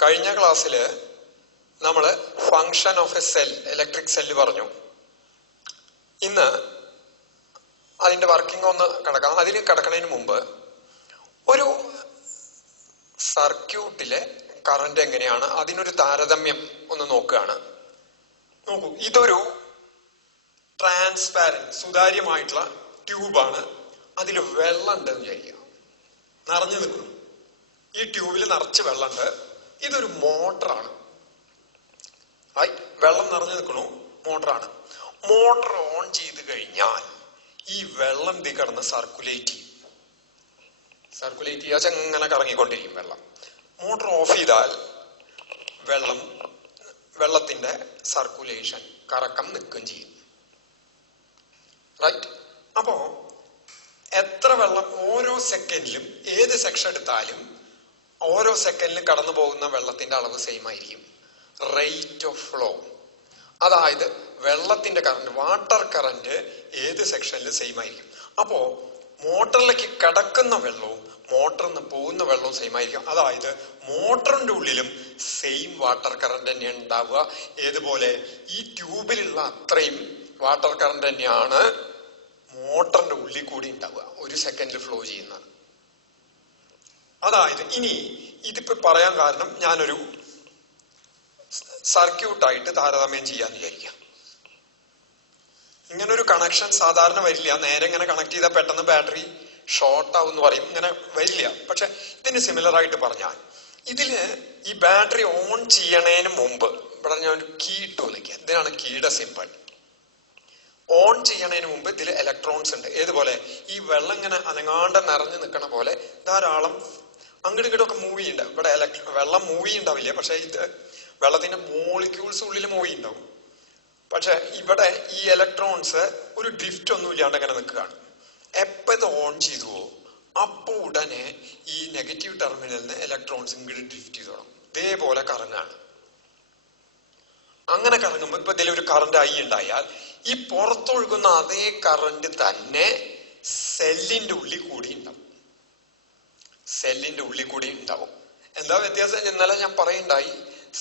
കഴിഞ്ഞ ക്ലാസ്സിൽ നമ്മൾ function of a cell, electric cell പറഞ്ഞു. ഇന്ന് അതിന്റെ വർക്കിംഗ് ഒന്ന് കിടക്കാം. അതിൽ കിടക്കുന്നതിന് മുമ്പ് ഒരു സർക്യൂട്ടിലെ കറണ്ട് എങ്ങനെയാണ്, അതിനൊരു താരതമ്യം ഒന്ന് നോക്കുകയാണ്. നോക്കൂ, ഇതൊരു ട്രാൻസ്പാരന്റ് സുതാര്യമായിട്ടുള്ള ട്യൂബാണ്. അതിൽ വെള്ളം ഉണ്ടെന്ന് വിചാരിക്കുക, നിറഞ്ഞു നിൽക്കുന്നു. ഈ ട്യൂബിൽ നിറച്ച് വെള്ളമുണ്ട്. ഇതൊരു മോട്ടറാണ്. വെള്ളം നിറഞ്ഞു നിൽക്കണു, മോട്ടറാണ്. മോട്ടർ ഓൺ ചെയ്ത് കഴിഞ്ഞാൽ ഈ വെള്ളം ഇത് കിടന്ന് സർക്കുലേറ്റ് ചെയ്യാൻ അങ്ങനെ കറങ്ങിക്കൊണ്ടിരിക്കും വെള്ളം. മോട്ടർ ഓഫ് ചെയ്താൽ വെള്ളത്തിന്റെ സർക്കുലേഷൻ, കറക്കം നിൽക്കുകയും ചെയ്യും. റൈറ്റ്. അപ്പോ എത്ര വെള്ളം ഓരോ സെക്കൻഡിലും, ഏത് സെക്ഷൻ എടുത്താലും ഓരോ സെക്കൻഡിലും കടന്നു പോകുന്ന വെള്ളത്തിന്റെ അളവ് സെയിം ആയിരിക്കും. റേറ്റ് ഓഫ് ഫ്ലോ, അതായത് വെള്ളത്തിന്റെ കറന്റ്, വാട്ടർ കറന്റ് ഏത് സെക്ഷനിലും സെയിം ആയിരിക്കും. അപ്പോ മോട്ടറിലേക്ക് കിടക്കുന്ന വെള്ളവും മോട്ടറിൽ നിന്ന് പോകുന്ന വെള്ളവും സെയിം ആയിരിക്കും. അതായത് മോട്ടറിന്റെ ഉള്ളിലും സെയിം വാട്ടർ കറന്റ് തന്നെയാണ് ഉണ്ടാവുക. ഏതുപോലെ ഈ ട്യൂബിലുള്ള അത്രയും വാട്ടർ കറന്റ് തന്നെയാണ് മോട്ടറിന്റെ ഉള്ളിൽ കൂടി ഉണ്ടാവുക, ഒരു സെക്കൻഡിൽ ഫ്ലോ ചെയ്യുന്നത്. അതായത് ഇനി ഇതിപ്പോ പറയാൻ കാരണം, ഞാനൊരു സർക്യൂട്ടായിട്ട് താരതമ്യം ചെയ്യാന്ന് വിചാരിക്കാം. ഇങ്ങനൊരു കണക്ഷൻ സാധാരണ വരില്ല. നേരെ ഇങ്ങനെ കണക്ട് ചെയ്താൽ പെട്ടെന്ന് ബാറ്ററി ഷോർട്ട് ആവും എന്ന് പറയും, ഇങ്ങനെ വരില്ല. പക്ഷെ ഇതിന് സിമിലർ ആയിട്ട് പറഞ്ഞാൽ, ഇതില് ഈ ബാറ്ററി ഓൺ ചെയ്യണതിന് മുമ്പ് ഇവിടെ ഞാൻ ഒരു കീ ഇട്ടു നിൽക്കുക. ഇതിനാണ് കീയുടെ സിമ്പിൾ. ഓൺ ചെയ്യണതിന് മുമ്പ് ഇതിൽ ഇലക്ട്രോൺസ് ഉണ്ട്. ഏതുപോലെ ഈ വെള്ളം ഇങ്ങനെ അനങ്ങാണ്ട് നിറഞ്ഞു നിൽക്കണ പോലെ ധാരാളം അങ്ങോട്ട് ഇങ്ങോട്ടൊക്കെ മൂവ് ചെയ്യുന്നുണ്ട്. ഇവിടെ വെള്ളം മൂവ് ചെയ്യുന്നുണ്ടാവില്ല, പക്ഷെ ഇത് വെള്ളത്തിന്റെ മോളിക്യൂൾസ് ഉള്ളിൽ മൂവ് ചെയ്യുന്നുണ്ടാവും. പക്ഷെ ഇവിടെ ഈ ഇലക്ട്രോൺസ് ഒരു ഡ്രിഫ്റ്റ് ഒന്നും ഇല്ലാണ്ട് അങ്ങനെ നിൽക്കുകയാണ്. എപ്പോൾ ഇത് ഓൺ ചെയ്തുവോ അപ്പോൾ ഉടനെ ഈ നെഗറ്റീവ് ടെർമിനലിൽ നിന്ന് ഇലക്ട്രോൺസ് ഇങ്ങോട്ട് ഡ്രിഫ്റ്റ് ചെയ്ത് തുടങ്ങും. ഇതേപോലെ കറങ്ങാണ്. അങ്ങനെ കറങ്ങുമ്പോൾ ഇപ്പൊ ഇതിലൊരു കറണ്ട് ഐ ഉണ്ടായാൽ ഈ പുറത്തൊഴുകുന്ന അതേ കറണ്ട് തന്നെ സെല്ലിന്റെ ഉള്ളിൽ കൂടി ഉണ്ടാവും. എന്താ വ്യത്യാസം? ഇന്നലെ ഞാൻ പറയുണ്ടായി,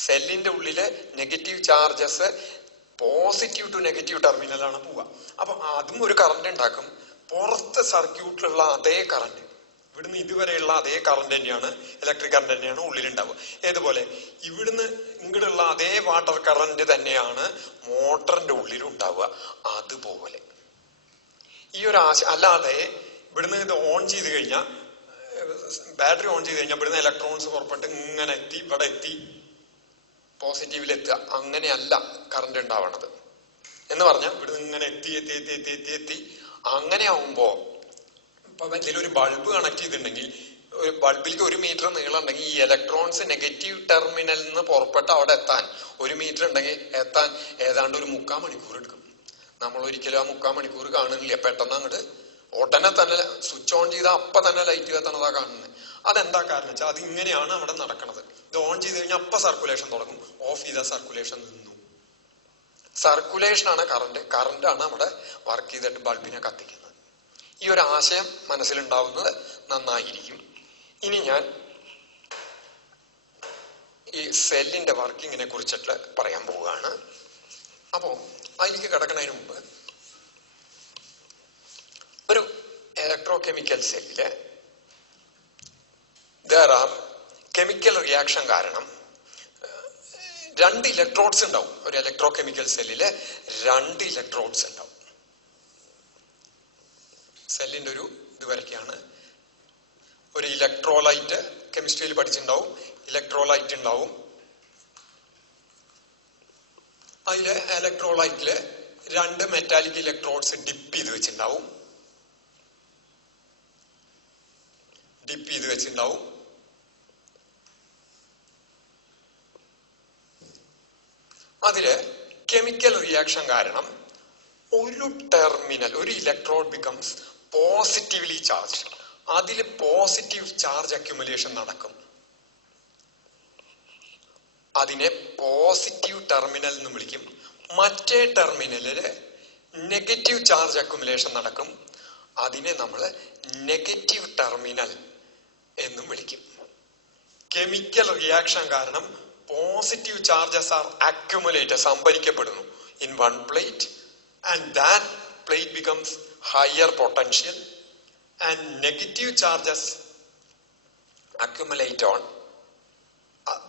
സെല്ലിന്റെ ഉള്ളിലെ negative charges positive to negative ടെർമിനലാണ് പോവുക. അപ്പൊ അതും ഒരു കറണ്ട് ഉണ്ടാക്കും. പുറത്ത് സർക്യൂട്ടിലുള്ള അതേ കറണ്ട്, ഇവിടുന്ന് ഇതുവരെയുള്ള അതേ കറണ്ട് തന്നെയാണ്, ഇലക്ട്രിക് കറണ്ട് തന്നെയാണ് ഉള്ളിലുണ്ടാവുക. ഏതുപോലെ ഇവിടുന്ന് ഇങ്ങോട്ടുള്ള അതേ വാട്ടർ കറണ്ട് തന്നെയാണ് മോട്ടറിന്റെ ഉള്ളിലുണ്ടാവുക. അതുപോലെ ഈ ഒരു അല്ലാതെ ഇവിടുന്ന് ഇത് ഓൺ ചെയ്ത് കഴിഞ്ഞാൽ, ബാറ്ററി ഓൺ ചെയ്ത് കഴിഞ്ഞാൽ ഇവിടുന്ന് ഇലക്ട്രോൺസ് പുറപ്പെട്ട് ഇങ്ങനെ എത്തി ഇവിടെ എത്തി പോസിറ്റീവിൽ എത്തുക, അങ്ങനെയല്ല കറണ്ട് ഉണ്ടാവണത്. എന്ന് പറഞ്ഞാൽ ഇവിടുന്ന് ഇങ്ങനെ എത്തി അങ്ങനെ ആവുമ്പോ, ഇപ്പൊ ഇതിലൊരു ബൾബ് കണക്ട് ചെയ്തിട്ടുണ്ടെങ്കിൽ, ഒരു ബൾബിലേക്ക് 1 മീറ്റർ നീളം ഉണ്ടെങ്കിൽ ഈ ഇലക്ട്രോൺസ് നെഗറ്റീവ് ടെർമിനലിൽ നിന്ന് പുറപ്പെട്ട് അവിടെ എത്താൻ 1 മീറ്റർ ഉണ്ടെങ്കിൽ എത്താൻ ഏതാണ്ട് ഒരു 3/4 മണിക്കൂർ എടുക്കും. നമ്മൾ ഒരിക്കലും ആ 3/4 മണിക്കൂർ കാണുന്നില്ല. പെട്ടെന്ന് അങ്ങോട്ട് ഉടനെ തന്നെ സ്വിച്ച് ഓൺ ചെയ്താൽ അപ്പൊ തന്നെ ലൈറ്റ് കത്തണതാ കാണുന്നത്. അതെന്താ കാരണം വെച്ചാൽ അത് ഇങ്ങനെയാണ് അവിടെ നടക്കുന്നത്. ഇത് ഓൺ ചെയ്ത് കഴിഞ്ഞാൽ അപ്പൊ സർക്കുലേഷൻ തുടങ്ങും, ഓഫ് ചെയ്താൽ സർക്കുലേഷൻ നിന്നു. സർക്കുലേഷനാണ് കറണ്ടാണ് അവിടെ വർക്ക് ചെയ്തിട്ട് ബൾബിനെ കത്തിക്കുന്നത്. ഈ ഒരു ആശയം മനസ്സിലുണ്ടാവുന്നത് നന്നായിരിക്കും. ഇനി ഞാൻ ഈ സെല്ലിന്റെ വർക്കിങ്ങിനെ കുറിച്ചിട്ട് പറയാൻ പോവുകയാണ്. അപ്പോ അതിലേക്ക് കിടക്കുന്നതിന് മുമ്പ്, ഒരു ഇലക്ട്രോ കെമിക്കൽ സെല്ലില് there are കെമിക്കൽ റിയാക്ഷൻ കാരണം 2 ഇലക്ട്രോഡ്സ് ഉണ്ടാവും. ഒരു ഇലക്ട്രോ കെമിക്കൽ സെല്ലില് 2 ഇലക്ട്രോഡ്സ് ഉണ്ടാവും. സെല്ലിന്റെ ഒരു ഇത് വരയ്ക്കാണ്. ഒരു ഇലക്ട്രോലൈറ്റ് കെമിസ്ട്രിയിൽ പഠിച്ചിട്ടുണ്ടാവും. ഇലക്ട്രോലൈറ്റ് ഉണ്ടാവും. അതില് ഇലക്ട്രോലൈറ്റില് 2 മെറ്റാലിക് ഇലക്ട്രോഡ്സ് ഡിപ്പ് ചെയ്ത് വെച്ചിട്ടുണ്ടാവും. അതില് കെമിക്കൽ റിയാക്ഷൻ കാരണം ഒരു ടെർമിനൽ, ഒരു ഇലക്ട്രോഡ് ബിക്കംസ് പോസിറ്റീവ്ലി ചാർജ്. അതിൽ പോസിറ്റീവ് ചാർജ് അക്യുമുലേഷൻ നടക്കും. അതിനെ പോസിറ്റീവ് ടെർമിനൽ എന്ന് വിളിക്കും. മറ്റേ ടെർമിനലില് നെഗറ്റീവ് ചാർജ് അക്യുമുലേഷൻ നടക്കും. അതിനെ നമ്മൾ നെഗറ്റീവ് ടെർമിനൽ എന്നും വിളിക്കും. കെമിക്കൽ റിയാക്ഷൻ കാരണം പോസിറ്റീവ് ചാർജസ് ആർ അക്യുമുലേറ്റഡ്, സംഭരിക്കപ്പെടുന്നു in one plate, and that plate becomes higher potential, and negative charges accumulate on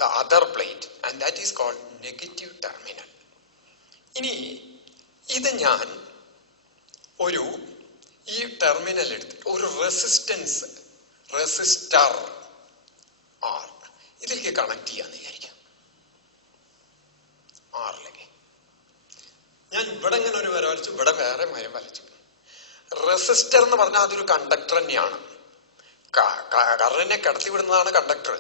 the other plate, and that is called negative terminal. ഇനി ഇത് ഞാൻ ഈ terminal എടുത്തിട്ട് ഒരു റെസിസ്റ്റർ ആർ ഇതിലേക്ക് connect ചെയ്യാന്ന് വിചാരിക്കാം. ആറിലേക്ക് ഞാൻ ഇവിടെ ഇങ്ങനെ ഒരു വര വരച്ചു, ഇവിടെ വേറെ മരം വരച്ചു. റെസിസ്റ്റർ എന്ന് പറഞ്ഞാൽ അതൊരു കണ്ടക്ടർ തന്നെയാണ്. കറണ്ടിനെ കടത്തിവിടുന്നതാണ് കണ്ടക്ടർ.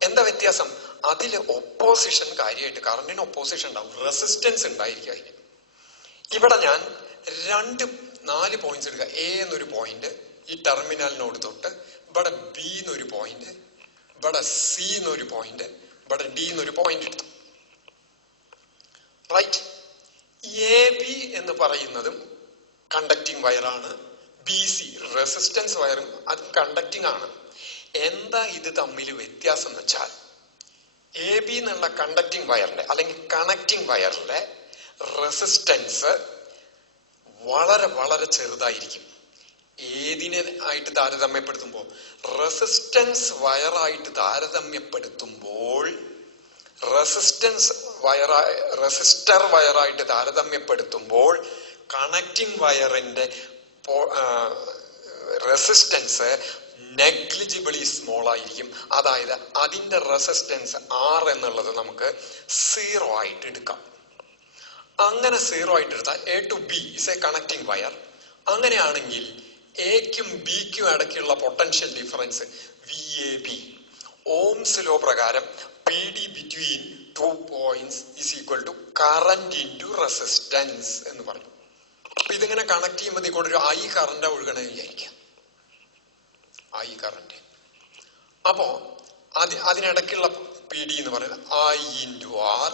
എന്താ വ്യത്യാസം? അതില് ഒപ്പോസിഷൻ കാര്യമായിട്ട് കറണ്ടിന് ഒപ്പോസിഷൻ ഉണ്ടാവും, റെസിസ്റ്റൻസ് ഉണ്ടായിരിക്കും അതിന്. ഇവിടെ ഞാൻ 4 പോയിന്റ്സ് എടുക്കുക. എ എന്നൊരു പോയിന്റ് ഈ ടെർമിനലിനോട് തൊട്ട്, ഇവിടെ ബി എന്നൊരു പോയിന്റ്, ഇവിടെ സി എന്നൊരു പോയിന്റ്, ഇവിടെ ഡി എന്നൊരു പോയിന്റ് എടുത്തു. റൈറ്റ്. എ ബി എന്ന് പറയുന്നതും കണ്ടക്ടിങ് വയറാണ്. ബി സി റെസിസ്റ്റൻസ് വയറും അതും കണ്ടക്ടിങ് ആണ്. എന്താ ഇത് തമ്മിൽ വ്യത്യാസം എന്ന് വെച്ചാൽ, എ ബി എന്നുള്ള കണ്ടക്ടിങ് വയറിന്റെ അല്ലെങ്കിൽ കണക്ടിങ് വയറിന്റെ റെസിസ്റ്റൻസ് വളരെ വളരെ ചെറുതായിരിക്കും. ഏതിനെ ആയിട്ട് താരതമ്യപ്പെടുത്തുമ്പോൾ, റെസിസ്റ്റൻസ് വയറായിട്ട് താരതമ്യപ്പെടുത്തുമ്പോൾ, റെസിസ്റ്റർ വയറായിട്ട് താരതമ്യപ്പെടുത്തുമ്പോൾ കണക്ടിങ് വയറിന്റെ റെസിസ്റ്റൻസ് നെഗ്ലിജിബിളി സ്മോൾ ആയിരിക്കും. അതായത് അതിന്റെ റെസിസ്റ്റൻസ് ആർ എന്നുള്ളത് നമുക്ക് 0 ആയിട്ട് എടുക്കാം. അങ്ങനെ 0 ആയിട്ട് എടുത്താൽ A to B is a connecting wire. അങ്ങനെയാണെങ്കിൽ എക്കും ബിക്കും ഇടയ്ക്കുള്ള potential difference VAB, Ohm's law പ്രകാരം PD between 2 points is equal to current into resistance എന്ന് പറഞ്ഞു. അപ്പൊ ഇതിങ്ങനെ കണക്ട് ചെയ്യുമ്പോൾ നിങ്ങോട്ട് ഒരു I കറന്റ് ഒഴുകണ വിചാരിക്കാം, I കറന്റ്. അപ്പോ അതിനിടയ്ക്കുള്ള PD എന്ന് പറയുന്നത് I into R.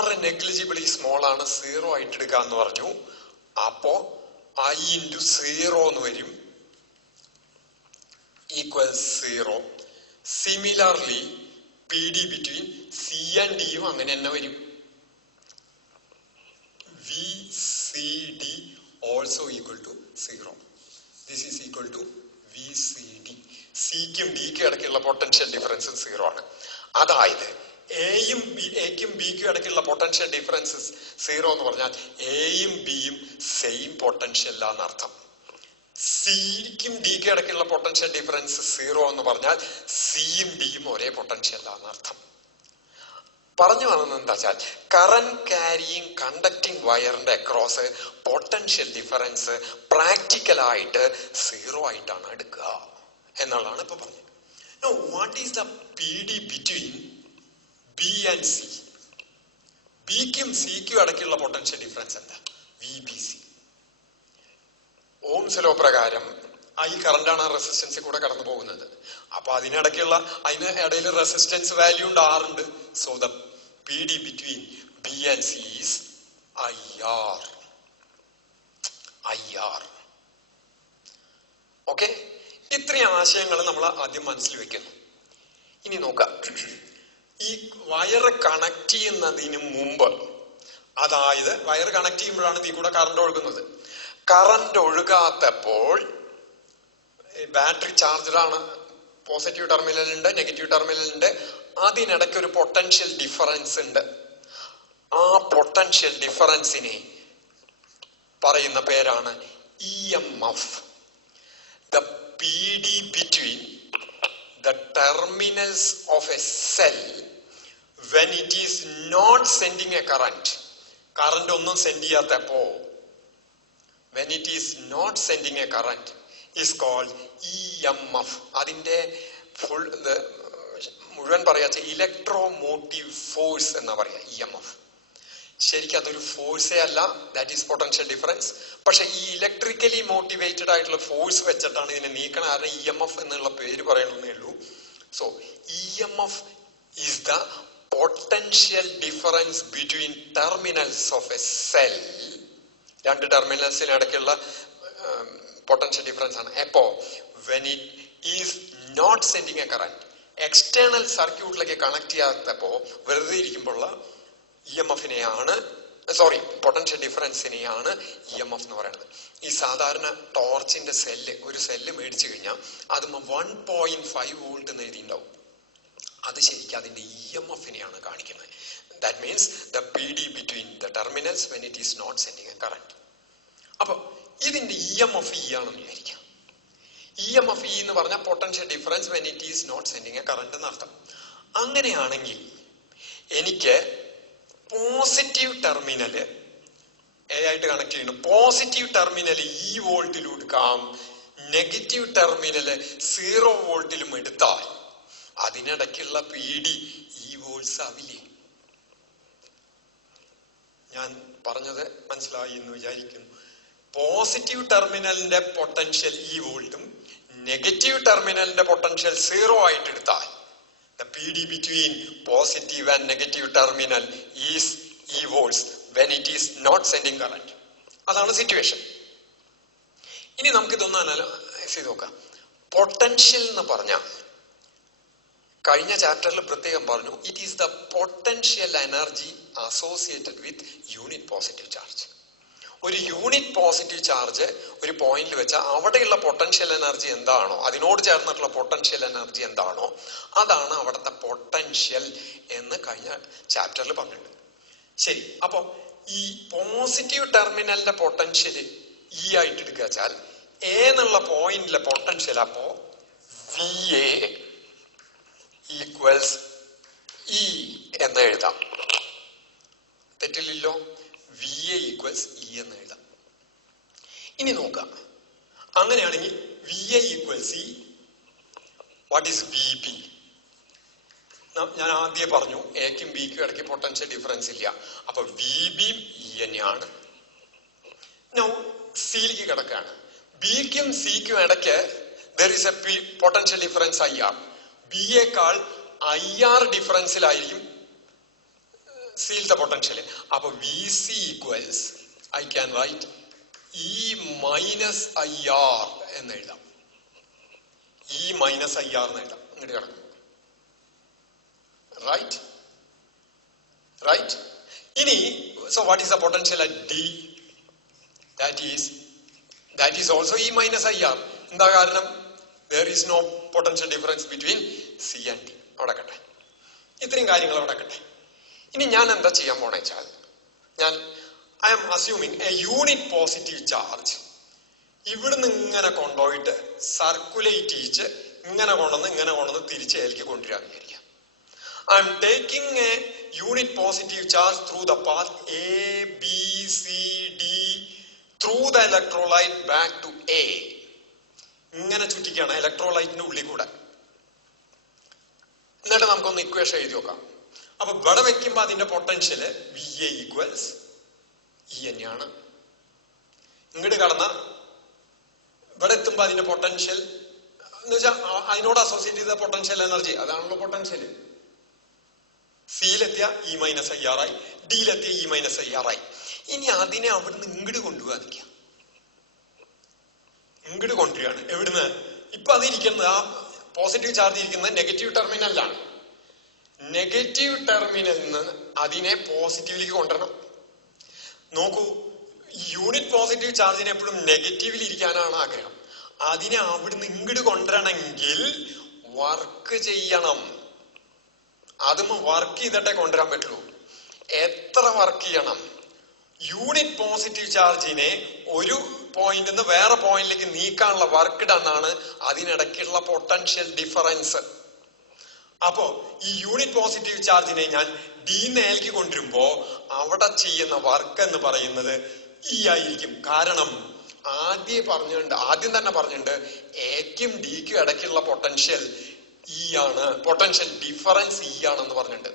R negligibly small ആണ്, 0 ആയിട്ട് എടുക്കാന്ന് പറഞ്ഞു. അപ്പോ I ഇൻറ്റു 0 എന്ന് വരും, equals 0. Similarly PD between C and D യും അങ്ങനെ തന്നെ വരും. VCD also equal to 0. This is equal to VCD. സിക്കും ഡിക്കും ഇടയ്ക്കുള്ള പൊട്ടൻഷ്യൽ ഡിഫറൻസ് 0 ആണ്. അതായത് എക്കും ബിക്കും ഇടയ്ക്കുള്ള പൊട്ടൻഷ്യൽ ഡിഫറൻസ് 0 എന്ന് പറഞ്ഞാൽ എയും ബിയും സെയിം പൊട്ടൻഷ്യലാന്ന് അർത്ഥം. സിക്കും ഡിക്കും ഇടയ്ക്കുള്ള പൊട്ടൻഷ്യൽ ഡിഫറൻസ് 0 എന്ന് പറഞ്ഞാൽ സിയും ഡിയും ഒരേ പൊട്ടൻഷ്യലാന്ന് അർത്ഥം. പറഞ്ഞു വന്നത് എന്താ വെച്ചാൽ, കറന്റ് ക്യാരിയിങ് കണ്ടക്ടിങ് വയറിന്റെ അക്രോസ് പൊട്ടൻഷ്യൽ ഡിഫറൻസ് പ്രാക്ടിക്കലായിട്ട് 0 ആയിട്ടാണ് എടുക്കുക എന്നുള്ളതാണ് ഇപ്പൊ പറഞ്ഞത്. Now, what is the PD between B and C? ബിക്കും സിക്കും ഇടയ്ക്കുള്ള പൊട്ടൻഷ്യൽ ഡിഫറൻസ് എന്താ? VBC. ഓംസ് ലോ പ്രകാരം I കറണ്ടാണ് റെസിസ്റ്റൻസിൽ കൂടെ കടന്നു പോകുന്നത്. അപ്പൊ അതിന് ഇടയിൽ റെസിസ്റ്റൻസ് വാല്യൂ ഉണ്ട്, R ഉണ്ട്. So the PD between B and C is IR. Okay, ഇത്രയും ആശയങ്ങൾ നമ്മൾ ആദ്യം മനസ്സിൽ വെക്കുന്നു. ഇനി നോക്കാം, ഈ വയറ് കണക്ട് ചെയ്യുന്നതിന് മുമ്പ്, അതായത് വയറ് കണക്ട് ചെയ്യുമ്പോഴാണ് ഇതിൽ കൂടെ കറണ്ട് ഒഴുകുന്നത്. കറണ്ട് ഒഴുകാത്തപ്പോൾ ബാറ്ററി ചാർജറാണ്, പോസിറ്റീവ് ടെർമിനൽ ഉണ്ട്, നെഗറ്റീവ് ടെർമിനൽ ഉണ്ട്. അതിനിടയ്ക്ക് ഒരു പൊട്ടൻഷ്യൽ ഡിഫറൻസ് ഉണ്ട്. ആ പൊട്ടൻഷ്യൽ ഡിഫറൻസിനെ പറയുന്ന പേരാണ് EMF. The PD between the terminals of a cell when it is not sending a current, current ഒന്നും send ചെയ്യാത്തപ്പോ, when it is not sending a current is called EMF. അതിന്റെ മുഴുവൻ പറയാ electromotive force എന്നാ പറയാ EMF. ശരിക്കും അതൊരു ഫോഴ്സേ അല്ല, that is potential difference. പക്ഷെ ഈ ഇലക്ട്രിക്കലി മോട്ടിവേറ്റഡ് ആയിട്ടുള്ള ഫോഴ്സ് വെച്ചിട്ടാണ് ഇതിനെ നീക്കണം. കാരണം EMF എന്നുള്ള പേര് പറയണമെന്നേ ഉള്ളൂ. So EMF is the potential difference between terminals of a cell. രണ്ട് ടെർമിനൽസിന് ഇടയ്ക്കുള്ള പൊട്ടൻഷ്യൽ ഡിഫറൻസ് ആണ്. എപ്പോ? when it is not sending a current. External സർക്യൂട്ടിലേക്ക് കണക്ട് ചെയ്യാത്തപ്പോ വെറുതെ ഇരിക്കുമ്പോഴുള്ള EMF-നെയാണ് പൊട്ടൻഷ്യൽ ഡിഫറൻസിനെയാണ് EMF എന്ന് പറയുന്നത്. ഈ സാധാരണ ടോർച്ചിന്റെ ഒരു സെല്ല് മേടിച്ചു കഴിഞ്ഞാൽ അത് 1.5 വോൾട്ട് എന്ന് എഴുതിയിട്ടുണ്ടാവും. അത് ശരിക്കും അതിന്റെ EMF-നെയാണ് കാണിക്കുന്നത്. That means the PD between the terminals when it is not sending a current. അപ്പൊ ഇതിന്റെ EMF E ആണെന്ന് വിചാരിക്കാം. EMF E എന്ന് പറഞ്ഞാൽ potential difference when it is not sending a current എന്നർത്ഥം. അങ്ങനെയാണെങ്കിൽ എനിക്ക് പോസിറ്റീവ് ടെർമിനല് എ ആയിട്ട് കണക്ട് ചെയ്യുന്നു. പോസിറ്റീവ് ടെർമിനൽ ഈ വോൾട്ടിലും എടുക്കാം, നെഗറ്റീവ് ടെർമിനല് 0 വോൾട്ടിലും എടുത്താൽ അതിനിടയ്ക്കുള്ള PD ഈ വോൾട്ട്സ് ആവില്ലേ? ഞാൻ പറഞ്ഞത് മനസ്സിലായി എന്ന് വിചാരിക്കുന്നു. പോസിറ്റീവ് ടെർമിനലിന്റെ പൊട്ടൻഷ്യൽ ഈ വോൾട്ടും നെഗറ്റീവ് ടെർമിനലിന്റെ പൊട്ടൻഷ്യൽ 0 ആയിട്ട് എടുത്താൽ the PD between positive and negative terminal is E volts when it is not sending current. അതാണ് സിറ്റുവേഷൻ. ഇനി നമുക്ക് ഇതൊന്ന് അനലൈസ് ചെയ്ത് നോക്കാം. പൊട്ടൻഷ്യൽ എന്ന് പറഞ്ഞാൽ കഴിഞ്ഞ ചാപ്റ്ററിൽ പ്രത്യേകം പറഞ്ഞു, it is the potential energy associated with unit positive charge. ഒരു യൂണിറ്റ് പോസിറ്റീവ് ചാർജ് ഒരു പോയിന്റിൽ വെച്ചാൽ അവിടെയുള്ള പൊട്ടൻഷ്യൽ എനർജി എന്താണോ, അതിനോട് ചേർന്നിട്ടുള്ള പൊട്ടൻഷ്യൽ എനർജി എന്താണോ, അതാണ് അവിടുത്തെ പൊട്ടൻഷ്യൽ എന്ന് കഴിഞ്ഞ ചാപ്റ്ററിൽ പറഞ്ഞിട്ടുണ്ട്. ശരി, അപ്പൊ ഈ പോസിറ്റീവ് ടെർമിനലിന്റെ പൊട്ടൻഷ്യൽ E ആയിട്ട് എടുക്കുക വെച്ചാൽ എ എന്നുള്ള പോയിന്റിലെ പൊട്ടൻഷ്യൽ അപ്പോ VA ഈക്വൽസ് E എന്ന് എഴുതാം. തെറ്റില്ലല്ലോ? VA ഈക്വൽസ് E എന്ന് എഴുതാം. ഇനി നോക്കാം, അങ്ങനെയാണെങ്കിൽ VA equals E, what is VB? ഞാൻ ആദ്യം പറഞ്ഞു എക്കും ബിക്കും ഇടയ്ക്ക് പൊട്ടൻഷ്യൽ ഡിഫറൻസ് ഇല്ല. അപ്പൊ VBയും E തന്നെയാണ്. സിയിലേക്ക് കിടക്കാണ്. ബിക്കും സിക്കും ഇടയ്ക്ക് there is a potential difference IR. ബിയേക്കാൾ IR ഡിഫറൻസിലായിരിക്കും സിയിലത്തെ പൊട്ടൻഷ്യൽ. അപ്പൊ VC equals I can write E minus IR എന്ന് എഴുതാം. E മൈനസ് IR എന്ന് എഴുതാം. ഇങ്ങോട്ട് കിടക്കും. Right? ഇനി so what is the potential at D? That is also E minus IR. എന്താ കാരണം? There is no potential difference between C and D. അവിടെ കട്ടെ. ഇത്രയും കാര്യങ്ങൾ അവിടെ കട്ടെ. ഇനി ഞാൻ എന്താ ചെയ്യാൻ പോണേ വെച്ചാൽ, I am assuming a unit positive charge ഇവിടുന്ന് ഇങ്ങനെ കൊണ്ടുപോയിട്ട് സർക്കുലേറ്റ് ചെയ്യിച്ച് ഇങ്ങനെ കൊണ്ടുവന്ന് തിരിച്ച് ഏൽക്ക് കൊണ്ടുവരാന്ന് വിചാരിക്കാം. I am taking a unit positive charge through the path A, B, C, D through the electrolyte back to A. ഇങ്ങനെ ചുറ്റിക്കാണ് ഇലക്ട്രോലൈറ്റിന്റെ ഉള്ളിൽ കൂടെ. എന്നിട്ട് നമുക്കൊന്ന് ഇക്വേഷൻ എഴുതി നോക്കാം. അപ്പൊ ഇവിടെ വെക്കുമ്പോ അതിന്റെ പൊട്ടൻഷ്യല് VA ഈക്വൽസ് E തന്നെയാണ്. ഇങ്ങോട്ട് കടന്ന ഇവിടെ എത്തുമ്പോ അതിന്റെ പൊട്ടൻഷ്യൽ എന്ന് വെച്ചാൽ അതിനോട് അസോസിയേറ്റ് ചെയ്ത പൊട്ടൻഷ്യൽ എനർജി, അതാണല്ലോ പൊട്ടൻഷ്യല്. സിയിലെത്തിയ E മൈനസ് IR ആയി, ഡിയിലെത്തിയ E മൈനസ് IR ആയി. ഇനി അതിനെ അവിടുന്ന് ഇങ്ങോട്ട് കൊണ്ടുപോകാൻ നിൽക്കാം. ഇങ്ങോട്ട് കൊണ്ടുവരികയാണ്. എവിടുന്ന്? ഇപ്പൊ അതിരിക്കുന്നത് ആ പോസിറ്റീവ് ചാർജ് ഇരിക്കുന്നത് നെഗറ്റീവ് ടെർമിനലിലാണ്. നെഗറ്റീവ് ടെർമിനലിൽ നിന്ന് അതിനെ പോസിറ്റീവിലേക്ക് കൊണ്ടുവരണം. നോക്കൂ, യൂണിറ്റ് പോസിറ്റീവ് ചാർജിനെ എപ്പോഴും നെഗറ്റീവിൽ ഇരിക്കാനാണ് ആഗ്രഹം. അതിനെ അവിടുന്ന് ഇങ്ങോട്ട് കൊണ്ടുവരണമെങ്കിൽ വർക്ക് ചെയ്യണം. അതും വർക്ക് ചെയ്തിട്ടേ കൊണ്ടുവരാൻ പറ്റുള്ളൂ. എത്ര വർക്ക് ചെയ്യണം? യൂണിറ്റ് പോസിറ്റീവ് ചാർജിനെ ഒരു പോയിന്റിൽ നിന്ന് വേറെ പോയിന്റിലേക്ക് നീക്കാനുള്ള വർക്ക് ഡണ്ണാണ് അതിനിടയ്ക്കുള്ള പൊട്ടൻഷ്യൽ ഡിഫറൻസ്. അപ്പോ ഈ യൂണിറ്റ് പോസിറ്റീവ് ചാർജിനെ ഞാൻ ഡിന്ന് ഏൽക്ക് കൊണ്ടുവരുമ്പോ അവിടെ ചെയ്യുന്ന വർക്ക് എന്ന് പറയുന്നത് E ആയിരിക്കും. കാരണം ആദ്യം തന്നെ പറഞ്ഞിട്ടുണ്ട് എക്കും ഡിക്കും ഇടയ്ക്കുള്ള പൊട്ടൻഷ്യൽ E ആണ്, പൊട്ടൻഷ്യൽ ഡിഫറൻസ് E ആണെന്ന് പറഞ്ഞിട്ടുണ്ട്.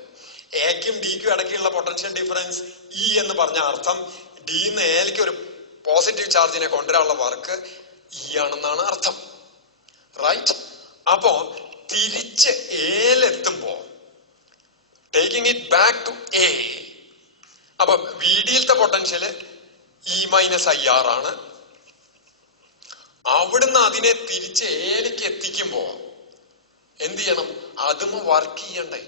എക്കും ഡിക്കും ഇടയ്ക്കുള്ള പൊട്ടൻഷ്യൽ ഡിഫറൻസ് E എന്ന് പറഞ്ഞ അർത്ഥം ഡിന്ന് ഏലേക്ക് ഒരു പോസിറ്റീവ് ചാർജിനെ കൊണ്ടുവരാനുള്ള വർക്ക് E ആണെന്നാണ് അർത്ഥം. റൈറ്റ്? അപ്പോ തിരിച്ച് എയിലെത്തുമ്പോ taking it back to A, അപ്പൊ VDയിലത്തെ പൊട്ടൻഷ്യല് E മൈനസ് IR ആണ്. അവിടുന്ന് അതിനെ തിരിച്ച് എയിലേക്ക് എത്തിക്കുമ്പോ എന്ത് ചെയ്യണം? അതും വർക്ക് ചെയ്യണ്ടേ?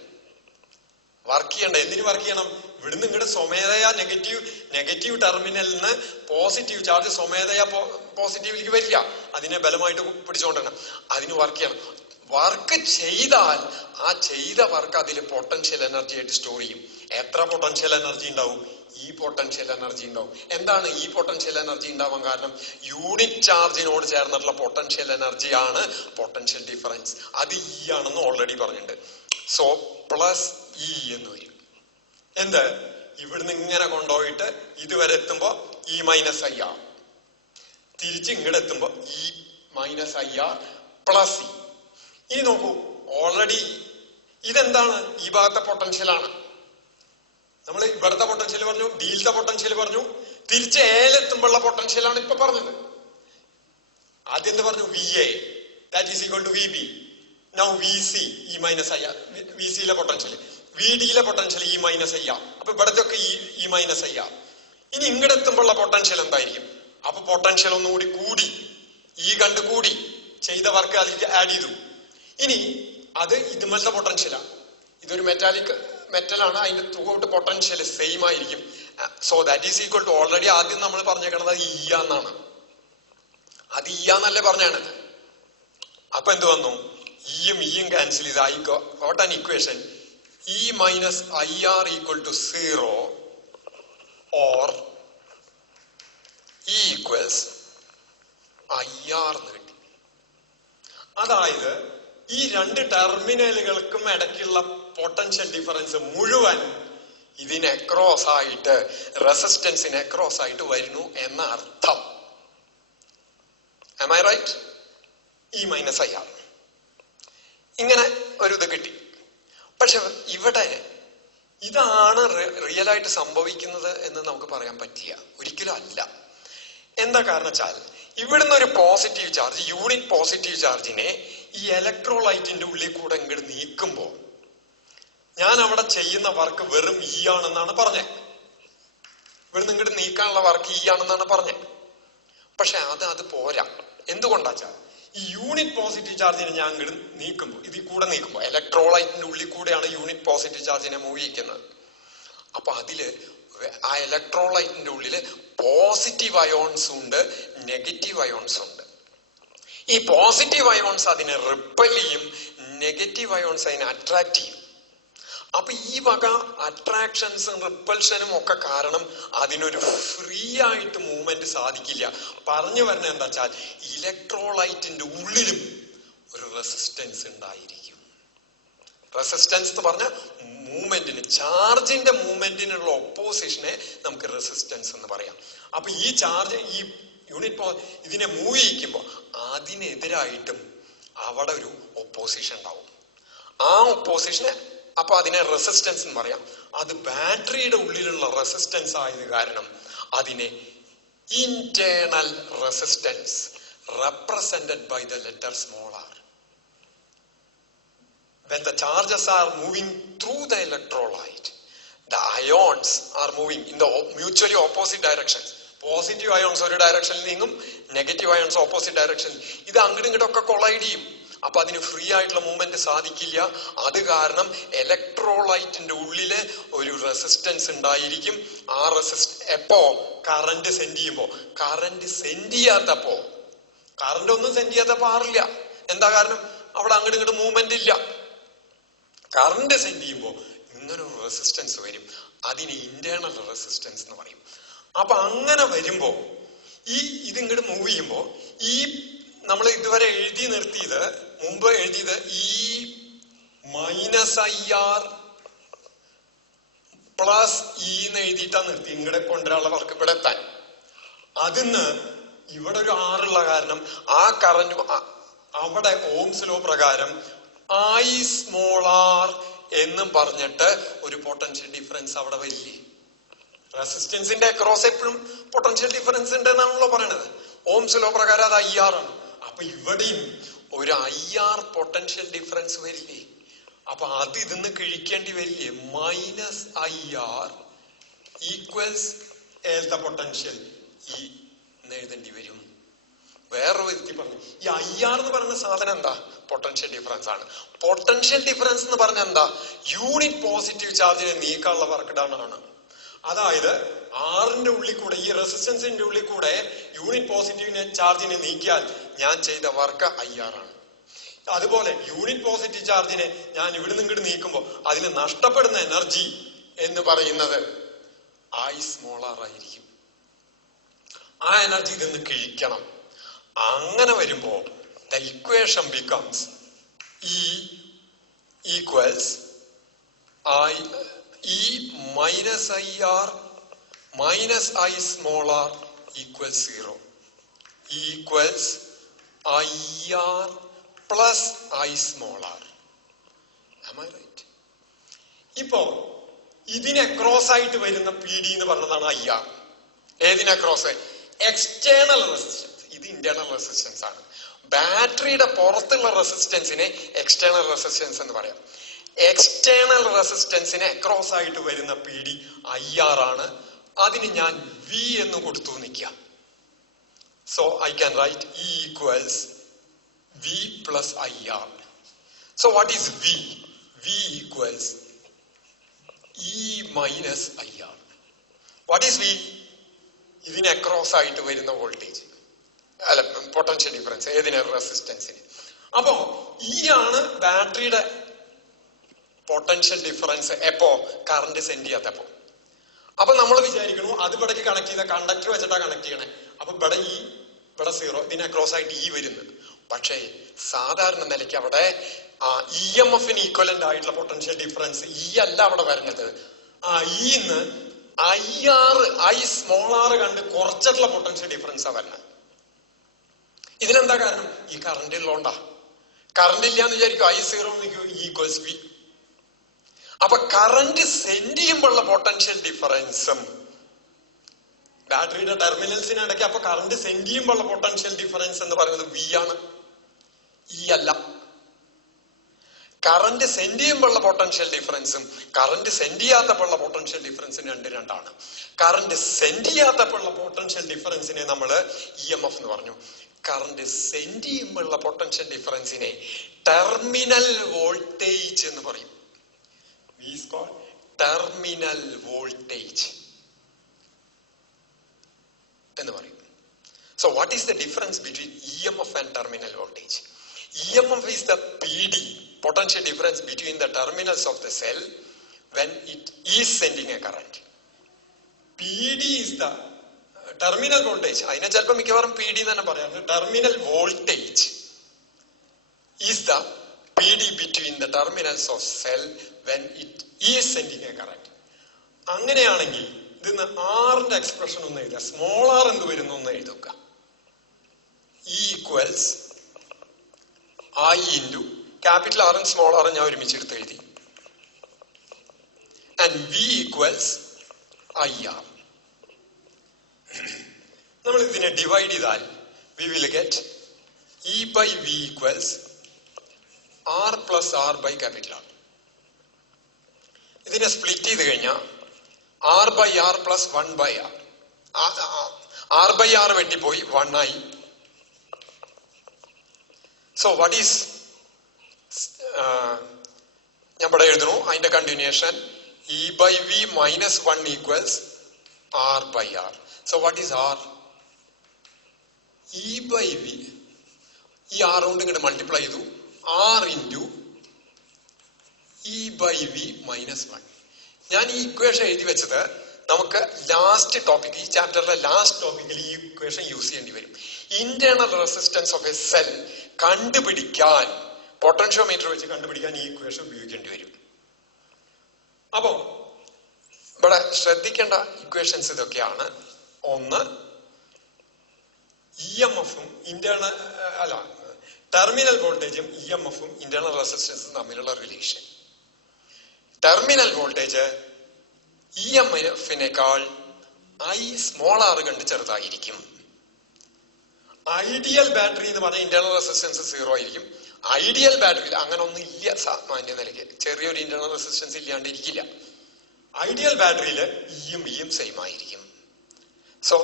എന്തിനു വർക്ക് ചെയ്യണം? ഇവിടുന്ന് ഇങ്ങോട്ട് സ്വമേധയാ നെഗറ്റീവ് ടെർമിനലിൽ നിന്ന് പോസിറ്റീവ് ചാർജ് സ്വമേധയാ പോസിറ്റീവിലേക്ക് വരില്ല. അതിനെ ബലമായിട്ട് പിടിച്ചുകൊണ്ടിരണം. അതിന് വർക്ക് ചെയ്യണം. വർക്ക് ചെയ്താൽ ആ ചെയ്ത വർക്ക് അതിൽ പൊട്ടൻഷ്യൽ എനർജി ആയിട്ട് സ്റ്റോർ ചെയ്യും. എത്ര പൊട്ടൻഷ്യൽ എനർജി ഉണ്ടാവും? ഈ പൊട്ടൻഷ്യൽ എനർജി ഉണ്ടാവും. എന്താണ് ഈ പൊട്ടൻഷ്യൽ എനർജി ഉണ്ടാവാൻ കാരണം? യൂണിറ്റ് ചാർജിനോട് ചേർന്നിട്ടുള്ള പൊട്ടൻഷ്യൽ എനർജി ആണ് പൊട്ടൻഷ്യൽ ഡിഫറൻസ്. അത് ഇ ആണെന്ന് ഓൾറെഡി പറഞ്ഞിട്ടുണ്ട്. സോ പ്ലസ് ഇ എന്ന് വരും. എന്ത്? ഇവിടുന്ന് ഇങ്ങനെ കൊണ്ടുപോയിട്ട് ഇതുവരെ എത്തുമ്പോ ഇ മൈനസ് ഐ ആർ, തിരിച്ച് ഇങ്ങോട്ട് എത്തുമ്പോ E minus I R plus E. ഇനി നോക്കൂ, ഓൾറെഡി ഇതെന്താണ്? ഈ ഭാഗത്തെ പൊട്ടൻഷ്യലാണ്. നമ്മൾ ഇവിടുത്തെ പൊട്ടൻഷ്യൽ പറഞ്ഞു, ഡിയിലത്തെ പൊട്ടൻഷ്യൽ പറഞ്ഞു, തിരിച്ച് എയിലെത്തുമ്പോഴുള്ള പൊട്ടൻഷ്യലാണ് ഇപ്പൊ പറഞ്ഞത്. ആദ്യം എന്ത് പറഞ്ഞു? V A that is equal to V B. Now V C E minus I R, V സിയിലെ പൊട്ടൻഷ്യൽ, വി ഡിയിലെ potential E minus I R. അപ്പൊ ഇവിടത്തെ ഒക്കെ ഇ മൈനസ് ഐ ആർ. ഇനി ഇങ്ങോട്ട് എത്തുമ്പോഴുള്ള പൊട്ടൻഷ്യൽ എന്തായിരിക്കും? അപ്പൊ പൊട്ടൻഷ്യൽ ഒന്നുകൂടി കൂടി, ഈ കണ്ട് കൂടി, ചെയ്ത വർക്ക് അതിലേക്ക് ആഡ് ചെയ്തു. ഇനി അത് ഇതുമത്തെ പൊട്ടൻഷ്യലാണ്. ഇതൊരു മെറ്റലാണ്, അതിന്റെ ത്രൂ ഔട്ട് പൊട്ടൻഷ്യൽ സെയിം ആയിരിക്കും. So that is equal to, already ആദ്യം നമ്മൾ പറഞ്ഞേക്കണത് ഇ എന്നാണ്. അത് ഇ എന്നല്ലേ പറഞ്ഞാണത്. അപ്പൊ എന്ത് വന്നു? ഇയും ഇയും ക്യാൻസൽ ചെയ്ത് I got an equation E minus I R equal to 0 or E equals I R എന്ന് കിട്ടി. അതായത് ഈ രണ്ട് ടെർമിനലുകൾക്കും ഇടയ്ക്കുള്ള പൊട്ടൻഷ്യൽ ഡിഫറൻസ് മുഴുവൻ ഇതിന് അക്രോസ് ആയിട്ട്, റെസിസ്റ്റൻസിന് അക്രോസ് ആയിട്ട് വരുന്നു എന്ന അർത്ഥം. Am I right? E minus I R. ഇങ്ങനെ ഒരു ഇത് കിട്ടി. പക്ഷെ ഇവിടെ ഇതാണ് റിയലായിട്ട് സംഭവിക്കുന്നത് എന്ന് നമുക്ക് പറയാൻ പറ്റില്ല. ഒരിക്കലും അല്ല. എന്താ കാരണം വെച്ചാൽ, ഇവിടുന്ന് ഒരു പോസിറ്റീവ് ചാർജ്, യൂണിറ്റ് പോസിറ്റീവ് ചാർജിനെ ഈ ഇലക്ട്രോലൈറ്റിന്റെ ഉള്ളിൽ കൂടെ ഇങ്ങോട്ട് നീക്കുമ്പോ ഞാൻ അവിടെ ചെയ്യുന്ന വർക്ക് വെറും ഇ ആണെന്നാണ് പറഞ്ഞത്. ഇവിടുന്ന് ഇങ്ങോട്ട് നീക്കാനുള്ള വർക്ക് ഇ ആണെന്നാണ് പറഞ്ഞത്. പക്ഷെ അത് പോരാ. എന്തുകൊണ്ടാച്ചാൽ ഈ യൂണിറ്റ് പോസിറ്റീവ് ചാർജിനെ ഞാൻ ഇങ്ങോട്ട് നീക്കുമ്പോൾ, ഇതിൽ കൂടെ നീക്കുമ്പോൾ, ഇലക്ട്രോലൈറ്റിന്റെ ഉള്ളിൽ കൂടെയാണ് യൂണിറ്റ് പോസിറ്റീവ് ചാർജിനെ മൂവ് ചെയ്യിക്കുന്നത്. അപ്പൊ അതില് ആ ഇലക്ട്രോലൈറ്റിന്റെ ഉള്ളില് പോസിറ്റീവ് അയോൺസും ഉണ്ട്, നെഗറ്റീവ് അയോൺസും ഉണ്ട്. ഈ പോസിറ്റീവ് അയോൺസ് അതിനെ റിപ്പൽ ചെയ്യും, നെഗറ്റീവ് അയോൺസ് അതിനെ അട്രാക്ട് ചെയ്യും. അപ്പൊ ഈ വക അട്രാക്ഷൻസും റിപ്പൽഷനും ഒക്കെ കാരണം അതിനൊരു ഫ്രീ ആയിട്ട് മൂവ്മെന്റ് സാധിക്കില്ല. പറഞ്ഞു വരുന്നത് എന്താ വെച്ചാൽ, ഇലക്ട്രോലൈറ്റിന്റെ ഉള്ളിലും ഒരു റെസിസ്റ്റൻസ് ഉണ്ടായിരിക്കും. റെസിസ്റ്റൻസ് എന്ന് പറഞ്ഞ മൂവ്മെന്റിന്, ചാർജിന്റെ മൂവ്മെന്റിനുള്ള ഒപ്പോസിഷനെ നമുക്ക് റെസിസ്റ്റൻസ് എന്ന് പറയാം. അപ്പൊ ഈ ചാർജ്, ഈ യൂണിറ്റ് ഇതിനെ മൂവ് ചെയ്യിക്കുമ്പോൾ അതിനെതിരായിട്ടും അവിടെ ഒരു ഒപ്പോസിഷൻ ഉണ്ടാവും. ആ ഒപ്പോസിഷനെ അപ്പൊ അതിനെ റെസിസ്റ്റൻസ് എന്ന് പറയാം. അത് ബാറ്ററിയുടെ ഉള്ളിലുള്ള റെസിസ്റ്റൻസ് ആയത് കാരണം അതിനെ internal resistance represented by the letter small R. When the charges are moving through the electrolyte, the ions are moving in the mutually opposite directions. Positive ions ഒരു ഡയറക്ഷനിൽ നീങ്ങും, നെഗറ്റീവ് അയോൺസ് ഓപ്പോസിറ്റ് ഡയറക്ഷനിൽ. ഇത് അങ്ങോട്ടും ഇങ്ങോട്ടും ഒക്കെ കൊളൈഡ് ചെയ്യും. അപ്പൊ അതിന് ഫ്രീ ആയിട്ടുള്ള മൂവ്മെന്റ് സാധിക്കില്ല. അത് കാരണം ഇലക്ട്രോലൈറ്റിന്റെ ഉള്ളില് ഒരു റെസിസ്റ്റൻസ് ഉണ്ടായിരിക്കും. ആ എപ്പോ കറന്റ് സെൻഡ് ചെയ്യുമ്പോ, കറന്റ് സെൻഡ് ചെയ്യാത്തപ്പോ, കറന്റ് ഒന്നും സെൻഡ് ചെയ്യാത്തപ്പോ ആറില്ല. എന്താ കാരണം? അവിടെ അങ്ങോട്ടും ഇങ്ങോട്ടും മൂവ്മെന്റ് ഇല്ല. കറന്റ് സെൻഡ് ചെയ്യുമ്പോ ഇങ്ങനൊരു റെസിസ്റ്റൻസ് വരും. അതിന് ഇന്റേണൽ റെസിസ്റ്റൻസ് എന്ന് പറയും. അപ്പൊ അങ്ങനെ വരുമ്പോ ഇതിങ്ങോട്ട് മൂവ് ചെയ്യുമ്പോ ഈ നമ്മൾ ഇതുവരെ എഴുതി നിർത്തിയത്, മുമ്പ് എഴുതിയത് E minus I R plus E എന്ന് എഴുതിയിട്ടാ നിർത്തി. ഇങ്ങോട്ട് കൊണ്ടുവരാനുള്ള വർക്ക് ഇവിടെ എത്താൻ. അതിന്ന് ഇവിടെ ഒരു ആറുള്ള കാരണം ആ കറന്റ് അവിടെ ഓംസ് ലോ പ്രകാരം ഐ സ്മോൾ ആർ എന്നും പറഞ്ഞിട്ട് ഒരു പൊട്ടൻഷ്യൽ ഡിഫറൻസ് അവിടെ വരില്ലേ? റെസിസ്റ്റൻസിന്റെ അക്രോസ് എപ്പോഴും പൊട്ടൻഷ്യൽ ഡിഫറൻസ് ഉണ്ട് എന്നാണല്ലോ പറയണത്. ഓംസ് ലോ പ്രകാരം അത് ഐ ആർ ആണ്. അപ്പൊ ഇവിടെയും ഒരു ഐ ആർ പൊട്ടൻഷ്യൽ ഡിഫറൻസ് വരില്ലേ? അപ്പൊ അത് ഇതിന്ന് കിഴിക്കേണ്ടി വരില്ലേ? മൈനസ് ഐ ആർ ഈക്വൽസ് ഏലത്തെ പൊട്ടൻഷ്യൽ ഇ എന്ന് എഴുതേണ്ടി വരും. വേറൊരു വിധത്തിൽ പറഞ്ഞു, ഈ IR എന്ന് പറയുന്ന സാധനം എന്താ? പൊട്ടൻഷ്യൽ ഡിഫറൻസ് ആണ്. പൊട്ടൻഷ്യൽ ഡിഫറൻസ് എന്ന് പറഞ്ഞാൽ എന്താ? യൂണിറ്റ് പോസിറ്റീവ് ചാർജിനെ നീക്കാനുള്ള വർക്ക് ഡൺ ആണ്. അതായത് ആറിന്റെ ഉള്ളിൽ കൂടെ, ഈ റെസിസ്റ്റൻസിന്റെ ഉള്ളിൽ കൂടെ യൂണിറ്റ് പോസിറ്റീവ് ചാർജിനെ നീക്കിയാൽ ഞാൻ ചെയ്ത വർക്ക് IR ആണ്. അതുപോലെ യൂണിറ്റ് പോസിറ്റീവ് ചാർജിനെ ഞാൻ ഇവിടുന്ന് ഇങ്ങോട്ട് നീക്കുമ്പോൾ അതിന് നഷ്ടപ്പെടുന്ന എനർജി എന്ന് പറയുന്നത് I smaller ആയിരിക്കും. ആ എനർജി ഇതൊന്ന് കിഴിക്കണം. അങ്ങനെ വരുമ്പോ the equation becomes E equals E minus IR minus I smaller equals 0. E equals IR plus I smaller. Am I right? ഇപ്പോ ഇതിനെ ക്രോസ് ആയിട്ട് വരുന്ന PD എന്ന് പറഞ്ഞതാണ് IR. ഏതിനെ ക്രോസ്? External resistance. ഇത് ഇന്റേണൽ റെസിസ്റ്റൻസ് ആണ്. ബാറ്ററിയുടെ പുറത്തുള്ള റെസിസ്റ്റൻസിനെ എക്സ്റ്റേണൽ റെസിസ്റ്റൻസ് എന്ന് പറയാം. എക്സ്റ്റേണൽ റെസിസ്റ്റൻസിനെ ക്രോസ് ആയിട്ട് വരുന്ന PD IR ആണ്. അതിന് ഞാൻ V എന്ന് കൊടുത്തു നിൽക്കാം. So I can write E equals V plus IR. So what is V? V equals E minus IR. What is V? ഇതിനെ ക്രോസ് ആയിട്ട് വരുന്ന വോൾട്ടേജ്, അല്ല പൊട്ടൻഷ്യൽ ഡിഫറൻസ്. ഏതിനെ? റെസിസ്റ്റൻസിന്. അപ്പോ ഈ ആണ് ബാറ്ററിയുടെ പൊട്ടൻഷ്യൽ ഡിഫറൻസ് എപ്പോ? കറണ്ട് സെൻഡ് ചെയ്യാത്തപ്പോ. അപ്പൊ നമ്മൾ വിചാരിക്കണു അത് ഇവിടേക്ക് കണക്ട് ചെയ്ത കണ്ടക്ടർ വെച്ചിട്ടാ കണക്ട് ചെയ്യണേ. അപ്പൊ ഇവിടെ ഇവിടെ 0, ഇതിനെ ക്രോസ് ആയിട്ട് E വരുന്നു. പക്ഷേ സാധാരണ നിലയ്ക്ക് അവിടെ EMFന് ഈക്വലന്റ് ആയിട്ടുള്ള പൊട്ടൻഷ്യൽ ഡിഫറൻസ് E അല്ല അവിടെ വരുന്നത്. ഇന്ന് IR I smaller കണ്ട് കുറച്ചിട്ടുള്ള പൊട്ടൻഷ്യൽ ഡിഫറൻസാ വരുന്നത്. ഇതിനെന്താ കാരണം? ഈ കറണ്ട് ഉള്ളോണ്ടാ. കറണ്ട് ഇല്ലാന്ന് വിചാരിക്കും I0 ഈക്വൽസ് V. അപ്പൊ കറണ്ട് സെൻഡ് ചെയ്യുമ്പോഴുള്ള പൊട്ടൻഷ്യൽ ഡിഫറൻസും ബാറ്ററിയുടെ ടെർമിനൽസിനിടയ്ക്ക് അപ്പൊ കറണ്ട് സെൻഡ് ചെയ്യുമ്പോഴുള്ള പൊട്ടൻഷ്യൽ ഡിഫറൻസ് എന്ന് പറയുന്നത് V ആണ്, E അല്ല. കറണ്ട് സെൻഡ് ചെയ്യുമ്പോഴുള്ള പൊട്ടൻഷ്യൽ ഡിഫറൻസും കറണ്ട് സെൻഡ് ചെയ്യാത്തപ്പോഴുള്ള പൊട്ടൻഷ്യൽ ഡിഫറൻസും രണ്ടാണ്. കറണ്ട് സെൻഡ് ചെയ്യാത്തപ്പോഴുള്ള പൊട്ടൻഷ്യൽ ഡിഫറൻസിനെ നമ്മൾ EMF എന്ന് പറഞ്ഞു. കറണ്ട് സെൻഡ് ചെയ്യുമ്പോഴുള്ള പൊട്ടൻഷ്യൽ ഡിഫറൻസിനെ ടെർമിനൽ വോൾട്ടേജ് എന്ന് പറയും. is called terminal voltage എന്ന് പറയും. So what is the difference between EMF and terminal voltage? EMF is the PD, potential difference between the terminals of the cell when it is sending a current. PD is the terminal voltage. അതിനെ ചിലപ്പോൾ മിക്കവാറും PD എന്ന് തന്നെ പറയാം. Terminal voltage is the PD between the terminals of cell when it is sending a current. അങ്ങനെയാണെങ്കിൽ ഇതിന്ന് ആറിന്റെ expression ഒന്ന് എഴുതുക. സ്മോൾ ആർ എന്ത് വരുന്നു ഒന്ന് എഴുതുക. E equals I into capital ആറും സ്മോൾ ആറും ഞാൻ ഒരുമിച്ചെടുത്ത് എഴുതി. And V equals IR. നമ്മൾ ഇതിനെ ഡിവൈഡ് ചെയ്താൽ we will get E by V equals R plus R by capital R. ഇതിനെ സ്പ്ലിറ്റ് ചെയ്ത് കഴിഞ്ഞാൽ R by R plus 1 by R. R by R വെട്ടിപ്പോയി 1 ആയി. സോ വാട്ട് ഈസ് ഞാൻ ഇവിടെ എഴുതുന്നു അതിന്റെ continuation E by V minus 1 equals R by R. So what is R? E by V ഈ R കൊണ്ട് ഇങ്ങോട്ട് മൾട്ടിപ്ലൈ ചെയ്തു. R into E by V minus 1. ഞാൻ ഈ ഇക്വേഷൻ എഴുതി വെച്ചത് നമുക്ക് ലാസ്റ്റ് ടോപ്പിക്, ഈ ചാപ്റ്ററിലെ ലാസ്റ്റ് ടോപ്പിക്കിൽ ഈ ഇക്വേഷൻ യൂസ് ചെയ്യേണ്ടി വരും. Internal resistance of a cell കണ്ടുപിടിക്കാൻ, പൊട്ടൻഷ്യോമീറ്റർ വെച്ച് കണ്ടുപിടിക്കാൻ ഈ ഇക്വേഷൻ ഉപയോഗിക്കേണ്ടി വരും. അപ്പോ ഇവിടെ ശ്രദ്ധിക്കേണ്ട ഇക്വേഷൻസ് ഇതൊക്കെയാണ്. ഒന്ന്, EMFഉം ടെർമിനൽ വോൾട്ടേജും EMFഉം ഇന്റേണൽ റെസിസ്റ്റൻസും തമ്മിലുള്ള റിലേഷൻ. ടെർമിനൽ വോൾട്ടേജ് EMFിനേക്കാൾ I സ്മോൾ ആർ കണ്ട് ചെറുതായിരിക്കും. ഐഡിയൽ ബാറ്ററി എന്ന് പറഞ്ഞാൽ ഇന്റേണൽ റെസിസ്റ്റൻസ് 0 ആയിരിക്കും. ഐഡിയൽ ബാറ്ററിയിൽ അങ്ങനെ ഒന്നും ഇല്ല. സാമാന്യ നിലയ്ക്ക് ചെറിയൊരു ഇന്റേണൽ റെസിസ്റ്റൻസ് ഇല്ലാണ്ട് ഇരിക്കില്ല. ഐഡിയൽ ബാറ്ററിയിൽ ഇയും സെയിം ആയിരിക്കും. സോ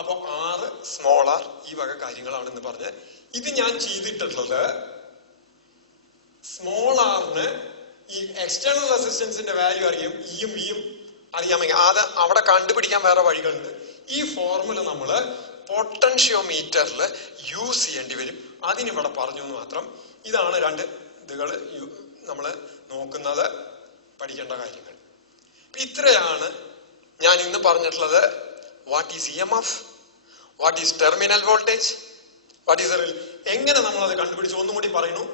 അപ്പൊ ആറ് സ്മോൾ ആർ ഈ വക കാര്യങ്ങളാണെന്ന് പറഞ്ഞ് ഇത് ഞാൻ ചെയ്തിട്ടുള്ളത് സ്മോൾ ആറിന് ഈ എക്സ്റ്റേണൽ റെസിസ്റ്റൻസിന്റെ വാല്യൂ അറിയും, ഇയും വിയും അറിയാമെങ്കിൽ അത് അവിടെ കണ്ടുപിടിക്കാൻ വേറെ വഴികളുണ്ട്. ഈ ഫോർമുല നമ്മള് പൊട്ടൻഷ്യോമീറ്ററിൽ യൂസ് ചെയ്യേണ്ടി വരും. അതിനിവിടെ പറഞ്ഞു എന്ന് മാത്രം. ഇതാണ് രണ്ട് ഇതുകൾ നമ്മൾ നോക്കുന്നത്, പഠിക്കേണ്ട കാര്യങ്ങൾ. ഇത്രയാണ് ഞാൻ ഇന്ന് പറഞ്ഞിട്ടുള്ളത്. What is EMF, what is terminal voltage, what is എങ്ങനെ നമ്മളത് കണ്ടുപിടിച്ചു. ഒന്നും കൂടി പറയുന്നു.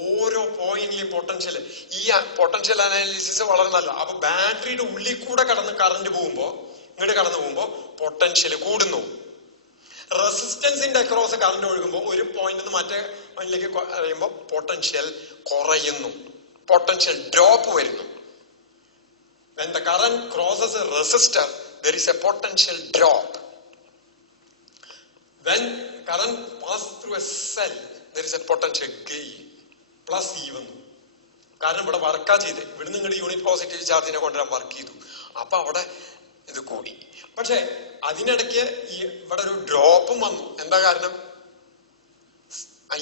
ഓരോ പോയിന്റിലെയും പൊട്ടൻഷ്യൽ, ഈ പൊട്ടൻഷ്യൽ അനാലിസിസ് വളരെ നല്ല. അപ്പൊ ബാറ്ററിയുടെ ഉള്ളിൽ കൂടെ കടന്ന് കറണ്ട് പോകുമ്പോ, ഇങ്ങോട്ട് കടന്നു പോകുമ്പോ പൊട്ടൻഷ്യൽ കൂടുന്നു. റെസിസ്റ്റൻസിന്റെ അക്രോസ് കറണ്ട് ഒഴുകുമ്പോൾ ഒരു പോയിന്റ് നിന്ന് മറ്റേ പോയിന്റിലേക്ക് അറിയുമ്പോൾ പൊട്ടൻഷ്യൽ കുറയുന്നു, പൊട്ടൻഷ്യൽ ഡ്രോപ്പ് വരുന്നു. When the current crosses a resistor, there is a potential drop. When current passes through a cell, there is a potential gain. Plus even. കാരണം ഇവിടെ വർക്കാ ചെയ്ത്, ഇവിടുന്ന് ഇങ്ങോട്ട് യൂണിറ്റ് പോസിറ്റീവ് ചാർജിനെ കൊണ്ടുവരാൻ വർക്ക് ചെയ്തു. അപ്പൊ അവിടെ ഇത് കൂടി. പക്ഷെ അതിനിടയ്ക്ക് ഇവിടെ ഒരു ഡ്രോപ്പും വന്നു. എന്താ കാരണം?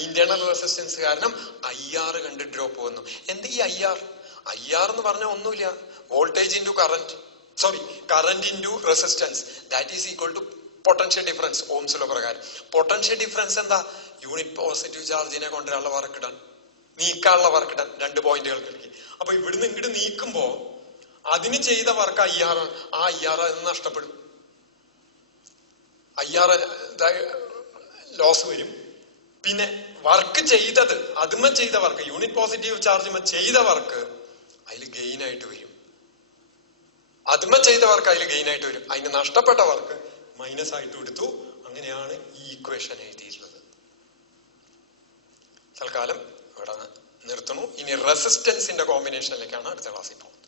ഇന്റേണൽ റെസിസ്റ്റൻസ് കാരണം IR കണ്ട് ഡ്രോപ്പ് വന്നു. എന്താ ഈ IR എന്ന് പറഞ്ഞാൽ ഒന്നുമില്ല, voltage into current, sorry current into resistance, that is equal to potential difference. Ohm's law പ്രകാരം പൊട്ടൻഷ്യൽ ഡിഫറൻസ് എന്താ? യൂണിറ്റ് പോസിറ്റീവ് ചാർജിനെ കൊണ്ടുവരാനുള്ള വർക്ക് ഡൺ, നീക്കാനുള്ള വർക്ക് ഡൺ, 2 പോയിന്റുകൾക്ക്. അപ്പൊ ഇവിടുന്ന് ഇങ്ങോട്ട് നീക്കുമ്പോ അതിന് ചെയ്ത വർക്ക് IR, ആ IR നഷ്ടപ്പെടും. IR ലോസ് വരും. പിന്നെ വർക്ക് ചെയ്തത്, അതുമ ചെയ്ത വർക്ക്, യൂണിറ്റ് പോസിറ്റീവ് ചാർജുമ ചെയ്ത വർക്ക് അതിൽ ഗെയിൻ ആയിട്ട് വരും. അതുമ ചെയ്ത വർക്ക് അതിൽ ഗെയിൻ ആയിട്ട് വരും. അതിന് നഷ്ടപ്പെട്ട വർക്ക് മൈനസ് ആയിട്ട് എടുത്തു. അങ്ങനെയാണ് ഈ ഇക്വേഷൻ എഴുതിയിട്ടുള്ളത്. തൽക്കാലം ഇവിടെ നിർത്തുന്നു. ഇനി റെസിസ്റ്റൻസിന്റെ കോമ്പിനേഷനിലേക്കാണ് അടുത്ത ക്ലാസ്സിൽ പോകുന്നത്.